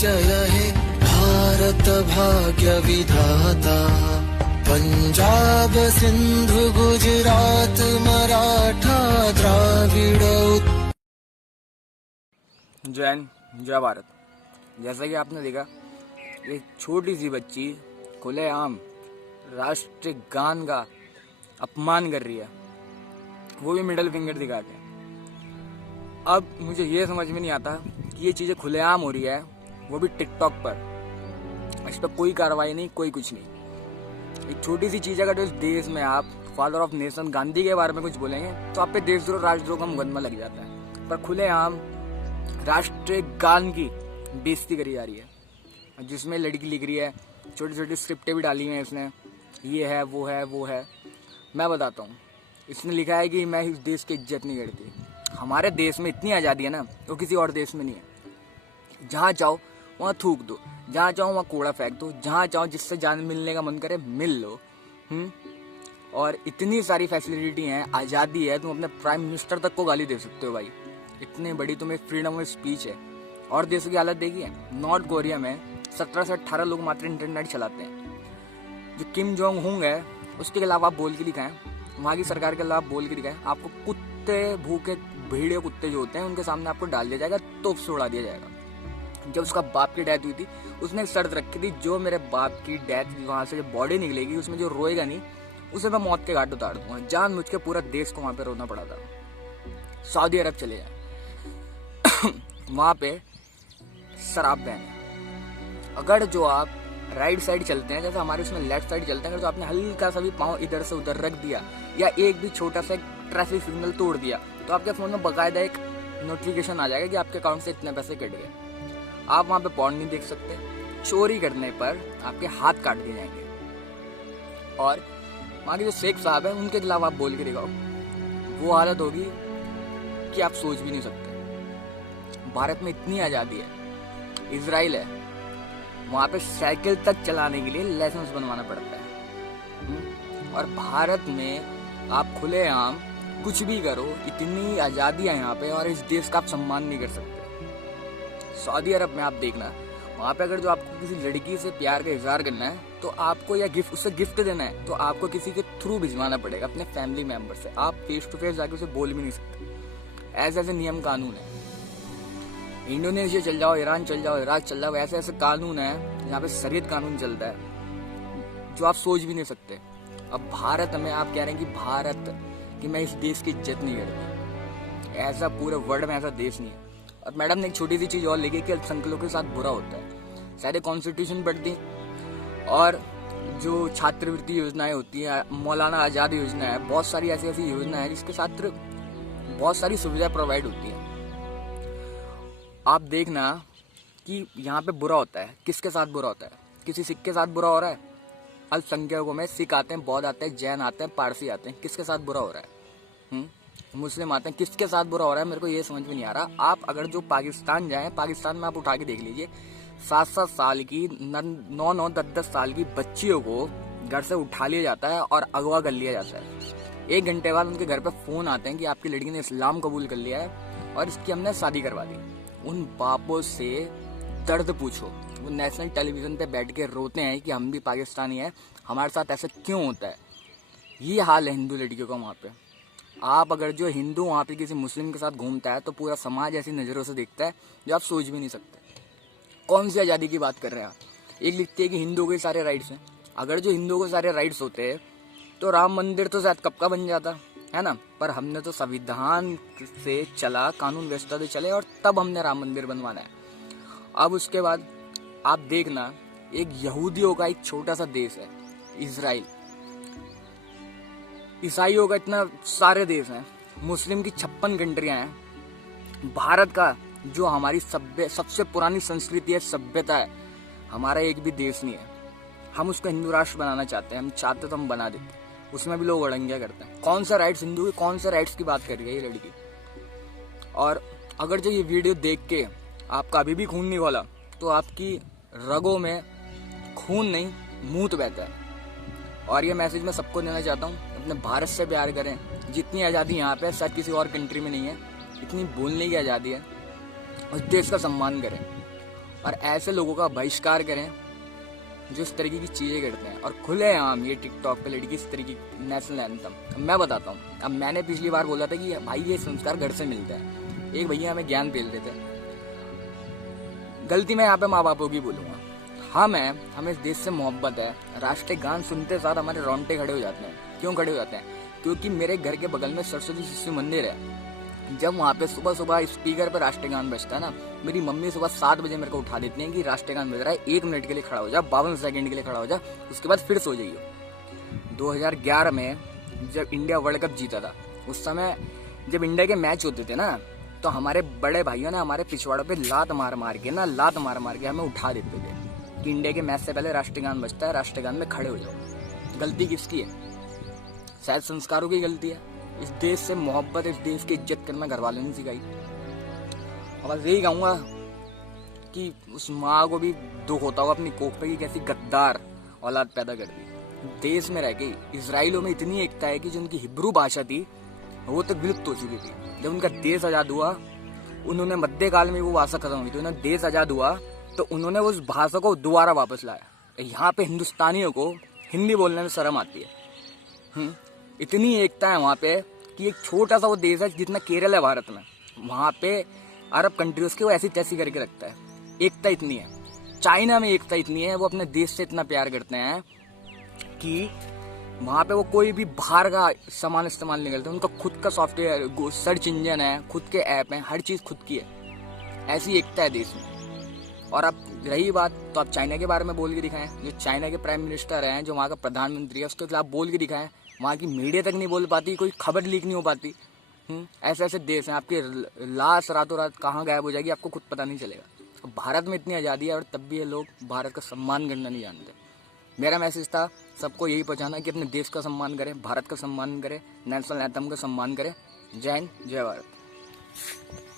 जय हे भारत भाग्य विधाता, पंजाब सिंधु गुजरात मराठा द्राविड़। जय हिंद, जय भारत। जैसा कि आपने देखा, एक छोटी सी बच्ची खुलेआम राष्ट्रीय गान का अपमान कर रही है, वो भी मिडिल फिंगर दिखा के। अब मुझे ये समझ में नहीं आता कि ये चीज़ें खुलेआम हो रही है, वो भी टिकटॉक पर। इस पर कोई कार्रवाई नहीं, कोई कुछ नहीं। एक छोटी सी चीज़ अगर इस देश में आप फादर ऑफ नेशन गांधी के बारे में कुछ बोलेंगे तो आप पे देशद्रोह राष्ट्रद्रोह का मुकदमा लग जाता है। पर खुलेआम राष्ट्रीय गान की बेइज्जती करी जा रही है, जिसमें लड़की लिख रही है, छोटी छोटी स्क्रिप्टें भी डाली हैं इसने, ये है वो है वो है। मैं बताता हूँ, इसने लिखा है कि मैं इस देश की इज्जत नहीं करती। हमारे देश में इतनी आज़ादी है ना, वो किसी और देश में नहीं है। जहाँ चाहो वहाँ थूक दो, जहाँ चाहो वहाँ कूड़ा फेंक दो, जहाँ चाहो जिससे जान मिलने का मन करे मिल लो। और इतनी सारी फैसिलिटी हैं, आज़ादी है, तुम अपने प्राइम मिनिस्टर तक को गाली दे सकते हो भाई। इतनी बड़ी तुम्हें फ्रीडम ऑफ स्पीच है। और देशों की हालत देखी है, नॉर्थ कोरिया में 17 से 18 लोग मात्र इंटरनेट चलाते हैं। जो किम जोंग हुंग है, उसके खिलाफ आप बोल के दिखाएं, वहाँ की सरकार के खिलाफ बोल के दिखाएं, आपको कुत्ते, भूखे भेड़िए कुत्ते जो होते हैं उनके सामने आपको डाल दिया जाएगा, तोप से उड़ा दिया जाएगा। जब उसका बाप की डेथ हुई थी, उसने एक शर्त रखी थी, जो मेरे बाप की डेथ वहाँ से जो बॉडी निकलेगी उसमें जो रोएगा नहीं, उसे मैं मौत के घाट उतार दूंगा। जान मुझ के पूरा देश को वहाँ पे रोना पड़ा था। सऊदी अरब चले जाए, वहाँ पे शराब बैन है। अगर जो आप राइट साइड चलते हैं, जैसे हमारे उसमें लेफ्ट साइड चलते हैं, अगर तो आपने हल्का सा भी पाँव इधर से उधर रख दिया या एक भी छोटा सा ट्रैफिक सिग्नल तोड़ दिया, तो आपके फ़ोन में बाकायदा एक नोटिफिकेशन आ जाएगा कि आपके अकाउंट से इतने पैसे कट गए। आप वहाँ पे पॉर्न नहीं देख सकते। चोरी करने पर आपके हाथ काट दिए जाएंगे। और वहाँ के जो शेख साहब हैं, उनके खिलाफ आप बोल के दिखाओ, वो हालत होगी कि आप सोच भी नहीं सकते। भारत में इतनी आज़ादी है। इजराइल है, वहाँ पे साइकिल तक चलाने के लिए लाइसेंस बनवाना पड़ता है। और भारत में आप खुलेआम कुछ भी करो, इतनी आज़ादी है यहाँ पे, और इस देश का आप सम्मान नहीं कर सकते। सऊदी अरब में आप देखना, वहाँ पे अगर जो आपको किसी लड़की से प्यार का इजहार करना है तो आपको या गिफ्ट, उससे गिफ्ट देना है तो आपको किसी के थ्रू भिजवाना पड़ेगा, अपने फैमिली मेम्बर से। आप फेस टू फेस जाके उसे बोल भी नहीं सकते। ऐसे ऐसे नियम कानून है। इंडोनेशिया चल जाओ, ईरान चल जाओ, इराक चल जाओ, ऐसे ऐसे कानून है यहाँ पे, शरीयत कानून चलता है जो आप सोच भी नहीं सकते। अब भारत में आप कह रहे हैं कि भारत, कि मैं इस देश की इज्जत नहीं करती। ऐसा पूरे वर्ल्ड में ऐसा देश नहीं है। और मैडम ने एक छोटी सी चीज़ और लिखी कि अल्पसंख्यकों के साथ बुरा होता है। शायद कॉन्स्टिट्यूशन पढ़ती, और जो छात्रवृत्ति योजनाएं होती हैं, मौलाना आज़ाद योजना है, बहुत सारी ऐसी ऐसी योजना है जिसके साथ बहुत सारी सुविधाएं प्रोवाइड होती हैं। आप देखना कि यहाँ पे बुरा होता है, किसके साथ बुरा होता है? किसी सिख के साथ बुरा हो रहा है। अल्पसंख्यकों में सिख आते हैं, बौद्ध आते हैं, जैन आते हैं, पारसी आते हैं, किसके साथ बुरा हो रहा है? मुस्लिम आते हैं, किसके साथ बुरा हो रहा है? मेरे को ये समझ में नहीं आ रहा। आप अगर जो पाकिस्तान जाएं, पाकिस्तान में आप उठा के देख लीजिए, 7-7 साल की, 9-9, 10-10 साल की बच्चियों को घर से उठा लिया जाता है और अगवा कर लिया जाता है। 1 घंटे बाद उनके घर पे फ़ोन आते हैं कि आपकी लड़की ने इस्लाम कबूल कर लिया है और इसकी हमने शादी करवा दी। उन बापों से दर्द पूछो, वो नेशनल टेलीविज़न पे बैठ के रोते हैं कि हम भी पाकिस्तानी हैं, हमारे साथ ऐसा क्यों होता है। ये हाल है हिंदू लड़कियों का वहाँ पे। आप अगर जो हिंदू वहाँ पे किसी मुस्लिम के साथ घूमता है तो पूरा समाज ऐसी नज़रों से देखता है जो आप सोच भी नहीं सकते। कौन सी आज़ादी की बात कर रहे हैं आप? एक लिखते हैं कि हिंदुओं के सारे राइट्स हैं। अगर जो हिंदुओं के सारे राइट्स होते तो राम मंदिर तो शायद कब का बन जाता है ना। पर हमने तो संविधान से चला, कानून व्यवस्था से चले, और तब हमने राम मंदिर बनवाना है। अब उसके बाद आप देखना, एक यहूदियों का एक छोटा सा देश है इजराइल, ईसाइयों का इतना सारे देश हैं, मुस्लिम की 56 कंट्रियां हैं। भारत का जो हमारी सबसे पुरानी संस्कृति है, सभ्यता है, हमारा एक भी देश नहीं है। हम उसको हिंदू राष्ट्र बनाना चाहते हैं, हम चाहते तो हम बना देते, उसमें भी लोग अड़ंगिया करते हैं। कौन सा राइट्स हिंदू के, कौन सा राइट्स की बात कर रही है ये लड़की? और अगर जो ये वीडियो देख के आपका अभी भी खून नहीं खोला तो आपकी रगों में खून नहीं, मूत बहता है। और ये मैसेज मैं सबको देना चाहता हूँ, अपने भारत से प्यार करें। जितनी आज़ादी यहाँ पे शायद किसी और कंट्री में नहीं है, इतनी बोलने की आज़ादी है। उस देश का सम्मान करें और ऐसे लोगों का बहिष्कार करें जो इस तरीके की चीज़ें करते हैं। और खुलेआम ये टिकटॉक पे लड़की इस तरीके की नेशनल एंथम, मैं बताता हूँ। अब मैंने पिछली बार बोला था कि भाई ये संस्कार घर से मिलता है, एक भैया हमें ज्ञान दे रहे थे। गलती मैं यहाँ पे माँ बापों की बोलूँगा। हमें इस देश से मोहब्बत है। राष्ट्रीय गान सुनते साथ हमारे रोंगटे खड़े हो जाते हैं। क्यों खड़े हो जाते हैं? क्योंकि मेरे घर के बगल में सरस्वती शिशु मंदिर है। जब वहाँ पे सुबह सुबह स्पीकर पर राष्ट्रीय गान बजता है ना, मेरी मम्मी सुबह 7 बजे मेरे को उठा देती हैं कि राष्ट्रीय गान बज रहा है, 1 मिनट के लिए खड़ा हो जा, 52 सेकंड के लिए खड़ा हो जा, उसके बाद फिर सो जाइए। 2011 में जब इंडिया वर्ल्ड कप जीता था, उस समय जब इंडिया के मैच होते थे ना, तो हमारे बड़े भाइयों ने हमारे पिछवाड़ों पे लात मार मार के हमें उठा देते थे कि इंडिया के मैच से पहले राष्ट्रीय गान बजता है, राष्ट्रीय गान में खड़े हो जाओ। गलती किसकी है? शायद संस्कारों की गलती है। इस देश से मोहब्बत, इस देश की इज्जत करना घर वालों ने सिखाई। और बस यही कहूँगा कि उस माँ को भी दुख होता होगा अपनी कोख पे कि कैसी गद्दार औलाद पैदा कर दी। देश में रह के इजराइलों में इतनी एकता है कि जो उनकी हिब्रू भाषा थी वो तो विलुप्त हो चुकी थी। जब उनका देश आज़ाद हुआ, उन्होंने मध्यकाल में वो भाषा खत्म हुई थी, उन्हें देश आज़ाद हुआ तो उन्होंने उस भाषा को दोबारा वापस लाया। यहाँ पे हिंदुस्तानियों को हिंदी बोलने में शर्म आती है। इतनी एकता है वहाँ पे कि एक छोटा सा वो देश है जितना केरल है भारत में, वहाँ पे अरब कंट्रीज के वो ऐसी तैसी करके रखता है। एकता इतनी है। चाइना में एकता इतनी है, वो अपने देश से इतना प्यार करते हैं कि वहाँ पे वो कोई भी बाहर का सामान इस्तेमाल नहीं करते। उनका खुद का सॉफ्टवेयर, सर्च इंजन है, खुद के ऐप हैं, हर चीज़ खुद की है। ऐसी एकता है देश में। और अब रही बात, तो आप चाइना के बारे में बोल के दिखाएं। जो चाइना के प्राइम मिनिस्टर हैं, जो वहाँ का प्रधानमंत्री है, उसके खिलाफ बोल के दिखाएं। वहाँ की मीडिया तक नहीं बोल पाती, कोई खबर लीक नहीं हो पाती। ऐसे ऐसे देश हैं, आपकी लाश रातों रात कहाँ गायब हो जाएगी आपको खुद पता नहीं चलेगा। भारत में इतनी आज़ादी है और तब भी ये लोग भारत का सम्मान करना नहीं जानते। मेरा मैसेज था सबको यही पहुँचाना कि अपने देश का सम्मान करें, भारत का सम्मान करें, नेशनल एंथम का सम्मान करें। जय हिंद, जय भारत।